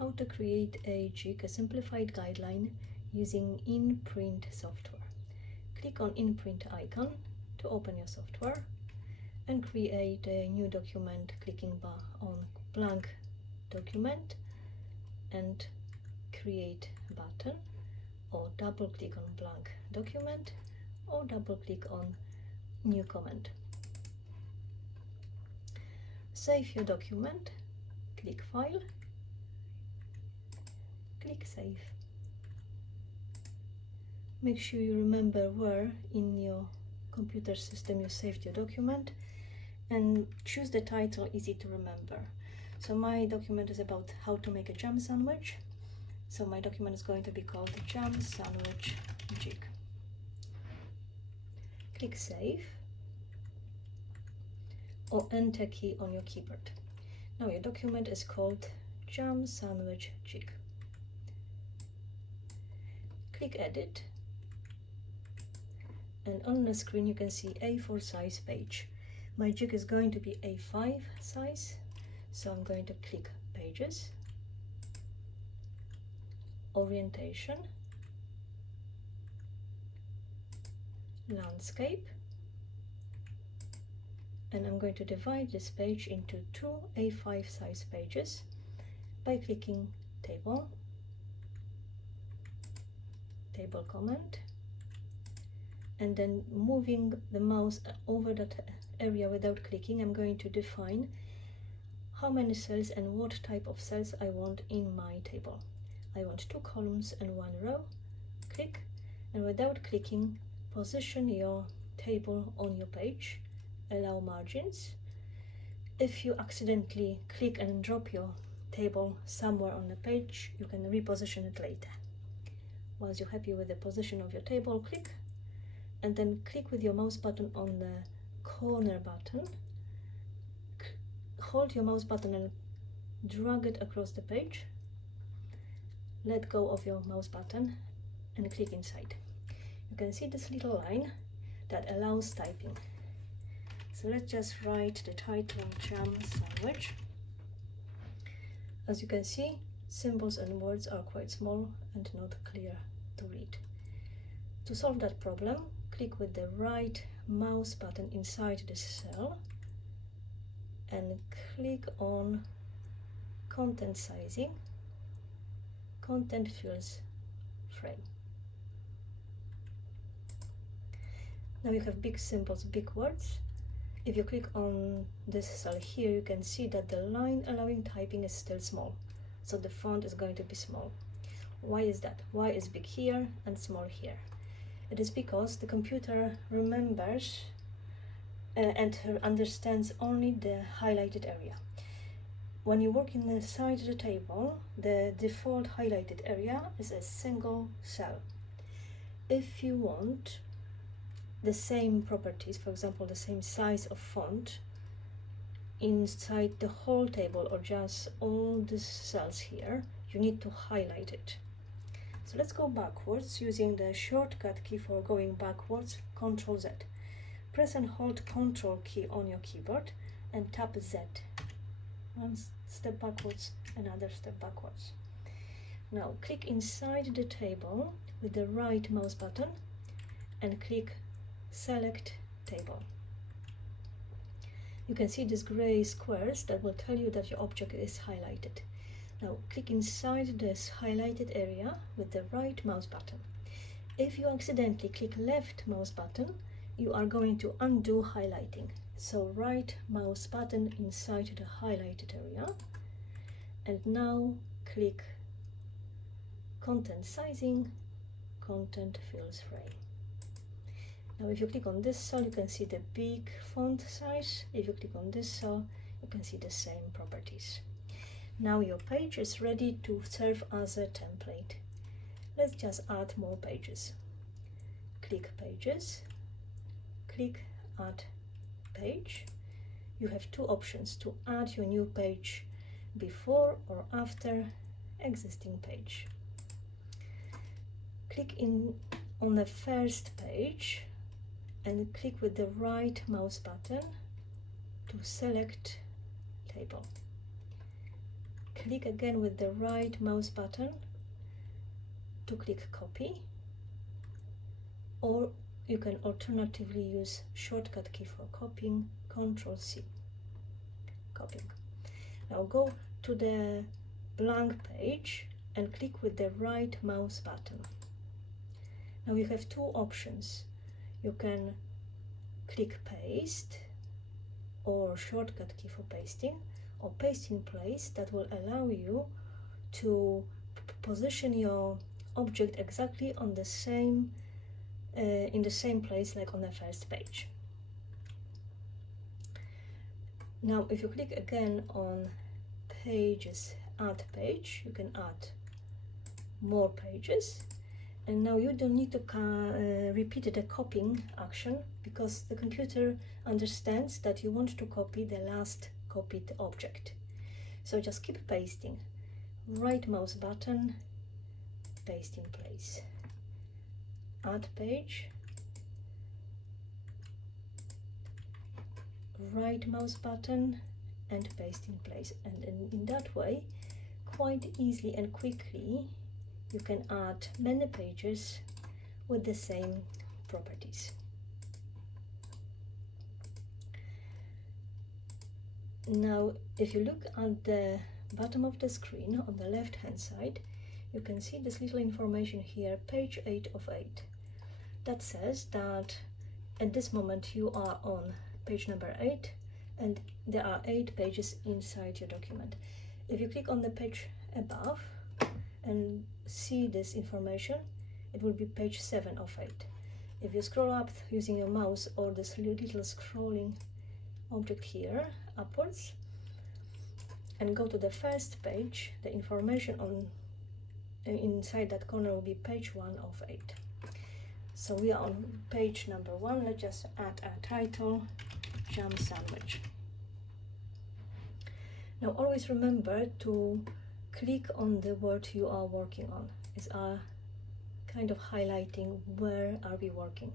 how to create a jig, a simplified guideline using InPrint software. Click on InPrint icon to open your software and create a new document, clicking on blank document and create button, or double click on blank document, or double click on new comment. Save your document, click File, click Save. Make sure you remember where in your computer system you saved your document, and choose the title easy to remember. So my document is about how to make a jam sandwich, so my document is going to be called Jam Sandwich Jig. Click Save or Enter key on your keyboard. Now your document is called Jam Sandwich Jig. Click Edit, and on the screen you can see A4 size page. My jig is going to be A5 size, so I'm going to click Pages, Orientation, Landscape, and I'm going to divide this page into two A5 size pages by clicking Table, Table Comment, and then moving the mouse over that area without clicking. I'm going to define how many cells and what type of cells I want in my table. I want 2 columns and 1 row. Click, and without clicking, position your table on your page. Allow margins. If you accidentally click and drop your table somewhere on the page, you can reposition it later. Once you're happy with the position of your table, click, and then click with your mouse button on the corner button. Hold your mouse button and drag it across the page. Let go of your mouse button and click inside. You can see this little line that allows typing. So let's just write the title, Jam Sandwich. As you can see, symbols and words are quite small and not clear to read. To solve that problem, click with the right mouse button inside this cell and click on Content Sizing, Content Fills Frame. Now you have big symbols, big words. If you click on this cell here, you can see that the line allowing typing is still small, so the font is going to be small. Why is that? Why is big here and small here? It is because the computer remembers and understands only the highlighted area. When you work inside the table, the default highlighted area is a single cell. If you want the same properties, for example, the same size of font inside the whole table or just all these cells here, you need to highlight it. So let's go backwards using the shortcut key for going backwards, Ctrl Z. Press and hold Ctrl key on your keyboard and tap Z. One step backwards, another step backwards. Now click inside the table with the right mouse button and click Select Table. You can see these gray squares that will tell you that your object is highlighted. Now click inside this highlighted area with the right mouse button. If you accidentally click left mouse button, you are going to undo highlighting. So right mouse button inside the highlighted area, and now click Content Sizing, Content Fills Frame. Now if you click on this cell, you can see the big font size. If you click on this cell, you can see the same properties. Now your page is ready to serve as a template. Let's just add more pages. Click Pages, click Add Page. You have two options to add your new page before or after existing page. Click on the first page and click with the right mouse button to select table. click again with the right mouse button to click copy, or you can alternatively use shortcut key for copying, Ctrl+C, copying. Now go to the blank page and click with the right mouse button. Now you have two options. You can click paste or shortcut key for pasting, or paste in place. That will allow you to position your object exactly on the same in the same place like on the first page. Now if you click again on pages, add page, you can add more pages, and now you don't need to repeat the copying action, because the computer understands that you want to copy the last copied object. So just keep pasting, right mouse button, paste in place, add page, right mouse button and paste in place, and in that way quite easily and quickly you can add many pages with the same properties. Now if you look at the bottom of the screen on the left hand side, you can see this little information here, page 8 of 8. That says that at this moment you are on page number 8 and there are 8 pages inside your document. If you click on the page above and see this information, it will be page 7 of 8. If you scroll up using your mouse or this little scrolling object here upwards and go to the first page, the information on inside that corner will be page 1 of 8. So we are on page number 1. Let's just add a title, jam sandwich. Now always remember to click on the word you are working on. It's kind of highlighting where are we working.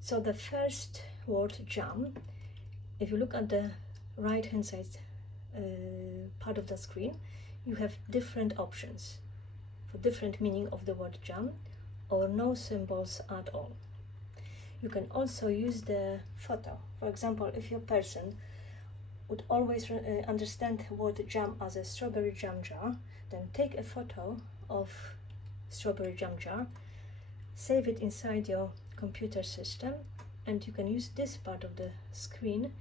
So the first word, jam, if you look at the right hand side part of the screen, you have different options for different meaning of the word jam, or no symbols at all. You can also use the photo. For example, if your person would always understand the word jam as a strawberry jam jar, then take a photo of strawberry jam jar, save it inside your computer system, and you can use this part of the screen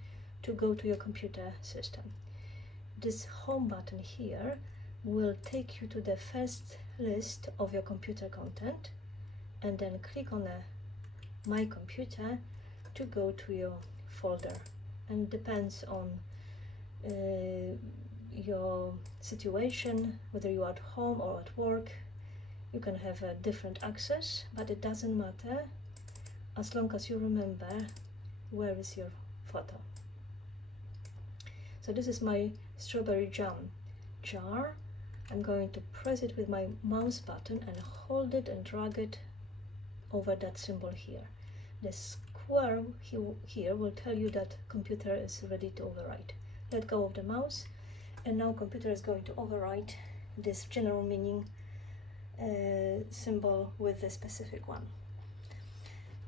to go to your computer system. This home button here will take you to the first list of your computer content, and then click on My Computer to go to your folder. And depends on your situation, whether you are at home or at work, you can have a different access, but it doesn't matter as long as you remember where is your photo. So this is my strawberry jam jar. I'm going to press it with my mouse button and hold it and drag it over that symbol here. The square here will tell you that computer is ready to overwrite. Let go of the mouse, and now computer is going to overwrite this general meaning symbol with a specific one.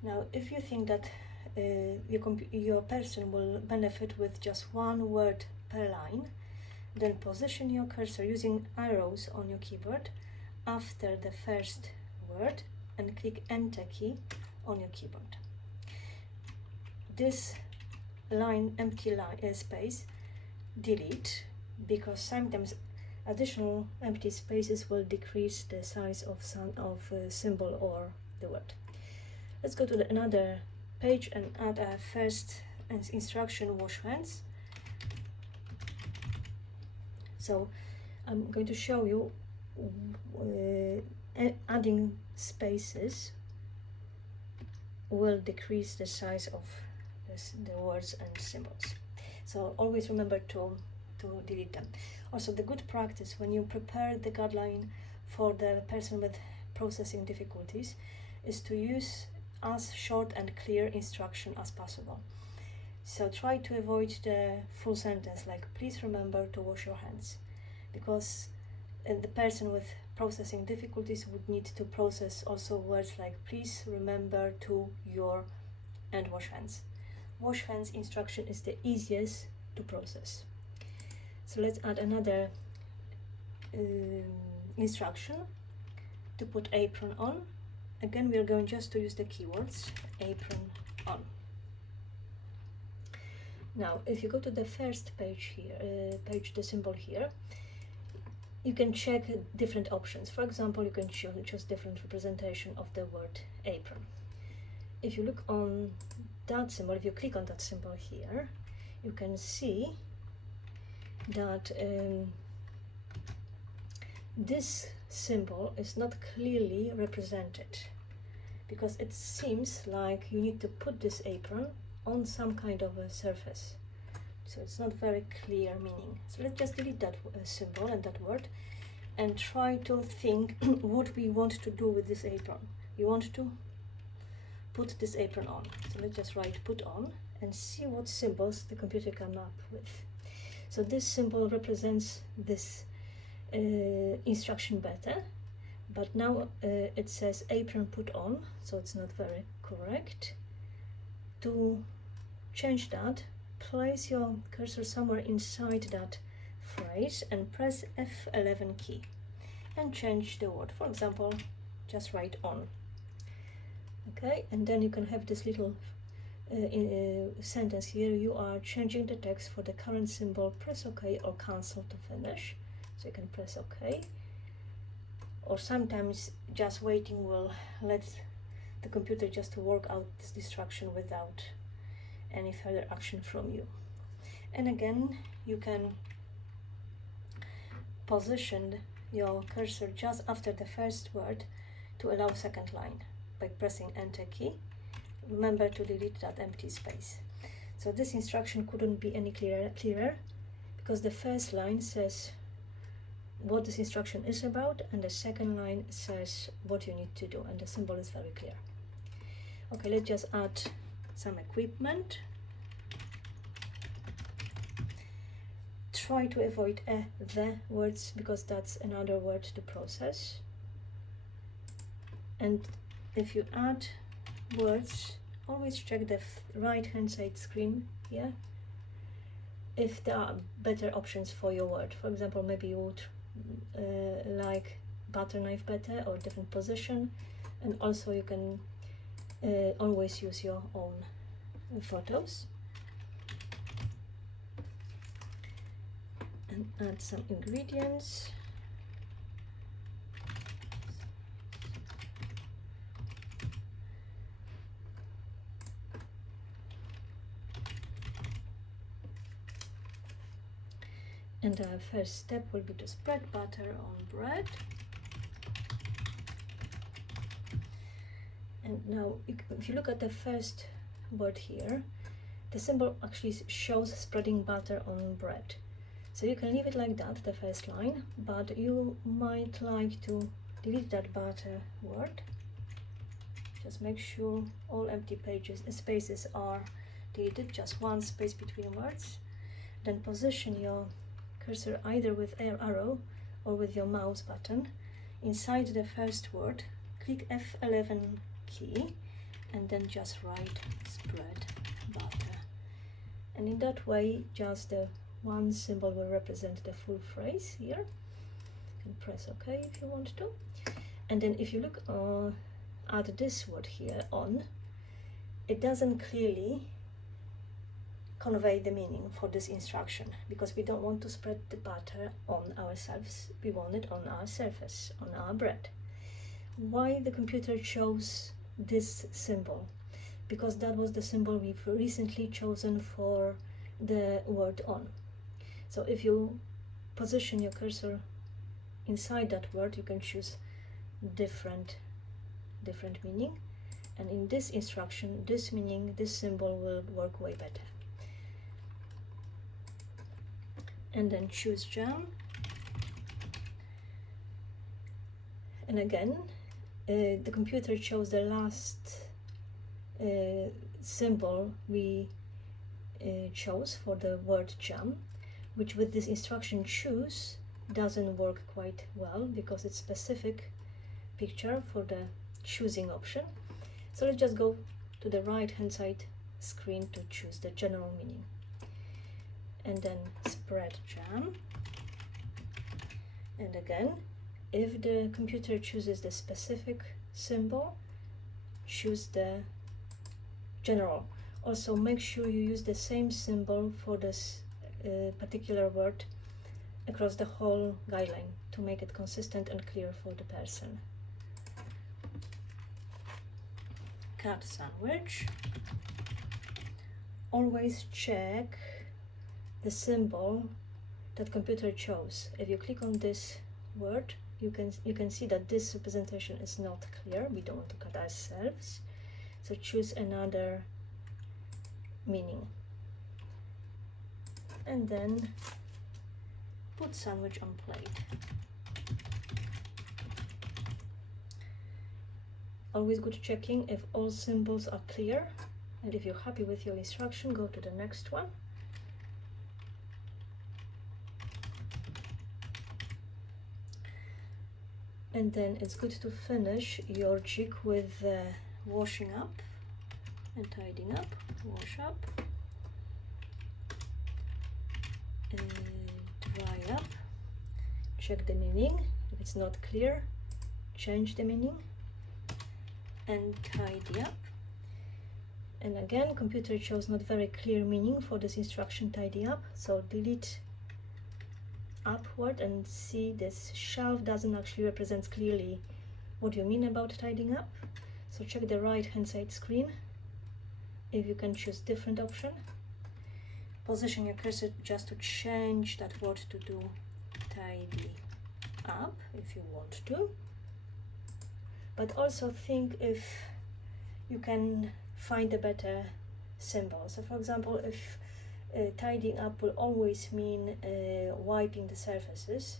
Now if you think that your person will benefit with just one word per line, then position your cursor using arrows on your keyboard after the first word and click Enter key on your keyboard. This line, empty line, space, delete, because sometimes additional empty spaces will decrease the size of symbol or the word. Let's go to another page and add a first instruction, wash hands. So I'm going to show you adding spaces will decrease the size of the words and symbols. So always remember to delete them. Also, the good practice when you prepare the guideline for the person with processing difficulties is to use as short and clear instruction as possible. So try to avoid the full sentence like please remember to wash your hands, because the person with processing difficulties would need to process also words like please remember to your and wash hands. Wash hands instruction is the easiest to process. So let's add another instruction to put apron on. Again, we are going just to use the keywords apron on. Now, if you go to the first page here, the symbol here, you can check different options. For example, you can choose different representation of the word apron. If you look on that symbol, if you click on that symbol here, you can see that this symbol is not clearly represented, because it seems like you need to put this apron on some kind of a surface, so it's not very clear meaning. So let's just delete that symbol and that word and try to think what we want to do with this apron. We want to put this apron on, so let's just write put on and see what symbols the computer come up with. So this symbol represents this instruction better, but now it says apron put on, so it's not very correct. To change that, place your cursor somewhere inside that phrase and press F11 key and change the word. For example, just write on. Okay, and then you can have this little sentence here. You are changing the text for the current symbol. Press OK or cancel to finish. So you can press OK. Or sometimes just waiting will let the computer just work out this instruction without any further action from you. And again, you can position your cursor just after the first word to allow second line by pressing Enter key. Remember to delete that empty space. So this instruction couldn't be any clearer because the first line says what this instruction is about, and the second line says what you need to do, and the symbol is very clear. Okay, let's just add some equipment. Try to avoid the words because that's another word to process. And if you add words, always check the right hand side screen here if there are better options for your word. For example, maybe you would like butter knife better or different position, and also you can always use your own photos. And add some ingredients. And our first step will be to spread butter on bread. And now, if you look at the first word here, the symbol actually shows spreading butter on bread. So you can leave it like that, the first line, but you might like to delete that butter word. Just make sure all empty spaces are deleted, just one space between words. Then position your cursor either with arrow or with your mouse button inside the first word. Click F11 key and then just write spread butter. And in that way, just the one symbol will represent the full phrase here. You can press OK if you want to. And then if you look at this word here, on, it doesn't clearly convey the meaning for this instruction because we don't want to spread the butter on ourselves. We want it on our surface, on our bread. Why the computer chose this symbol? Because that was the symbol we've recently chosen for the word on. So if you position your cursor inside that word, you can choose different meaning, and in this instruction, this meaning, this symbol will work way better. And then choose jam, and again the computer chose the last symbol we chose for the word jam, which with this instruction choose doesn't work quite well because it's specific picture for the choosing option. So let's just go to the right hand side screen to choose the general meaning, and then spread jam. And again, if the computer chooses the specific symbol, choose the general. Also make sure you use the same symbol for this particular word across the whole guideline to make it consistent and clear for the person. Cut sandwich. Always check the symbol that computer chose. If you click on this word, you can see that this representation is not clear. We don't want to cut ourselves, so choose another meaning, and then put sandwich on plate. Always good checking if all symbols are clear, and if you're happy with your instruction, go to the next one. And then it's good to finish your jig with washing up and tidying up. Wash up, and dry up, check the meaning. If it's not clear, change the meaning, and tidy up. And again, computer chose not very clear meaning for this instruction, tidy up, so delete upward and see this shelf doesn't actually represent clearly what you mean about tidying up. So check the right hand side screen if you can choose different option. Position your cursor just to change that word to do tidy up if you want to, but also think if you can find a better symbol. So for example, if tidying up will always mean wiping the surfaces,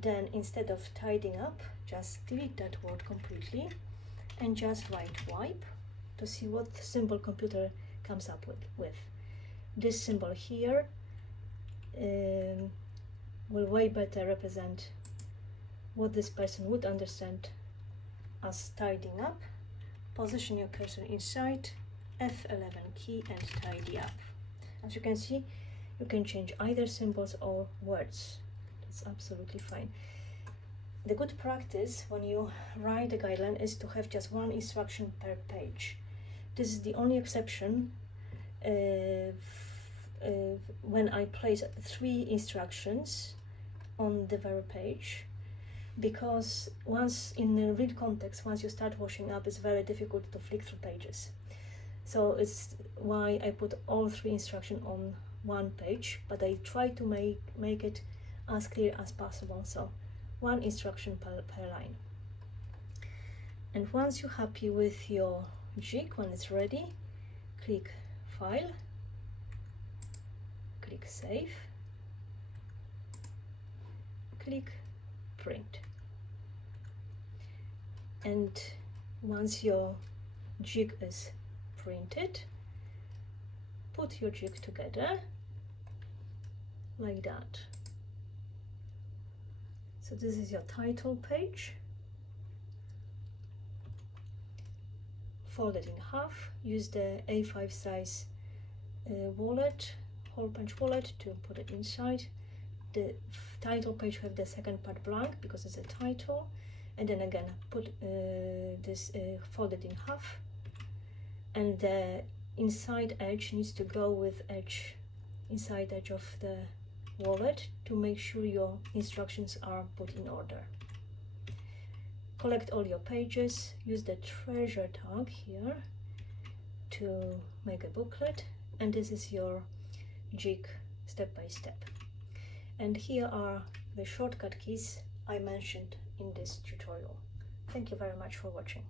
then instead of tidying up, just delete that word completely and just write wipe to see what symbol computer comes up with. This symbol here will way better represent what this person would understand as tidying up. Position your cursor inside F11 key and tidy up. As you can see, you can change either symbols or words. That's absolutely fine. The good practice when you write a guideline is to have just one instruction per page. This is the only exception when I place 3 instructions on the very page, because once in the real context, once you start washing up, it's very difficult to flick through pages. So it's why I put all 3 instructions on one page, but I try to make it as clear as possible. So 1 instruction per line. And once you're happy with your jig, when it's ready, click File, click Save, click Print. And once your jig is printed, put your jig together like that. So this is your title page. Fold it in half. Use the A5 size wallet, hole punch wallet, to put it inside. The title page have the second part blank because it's a title, and then again put this fold it in half, and the inside edge needs to go with inside edge of the wallet to make sure your instructions are put in order. Collect all your pages, use the treasure tag here to make a booklet, and this is your jig step by step. And here are the shortcut keys I mentioned in this tutorial. Thank you very much for watching.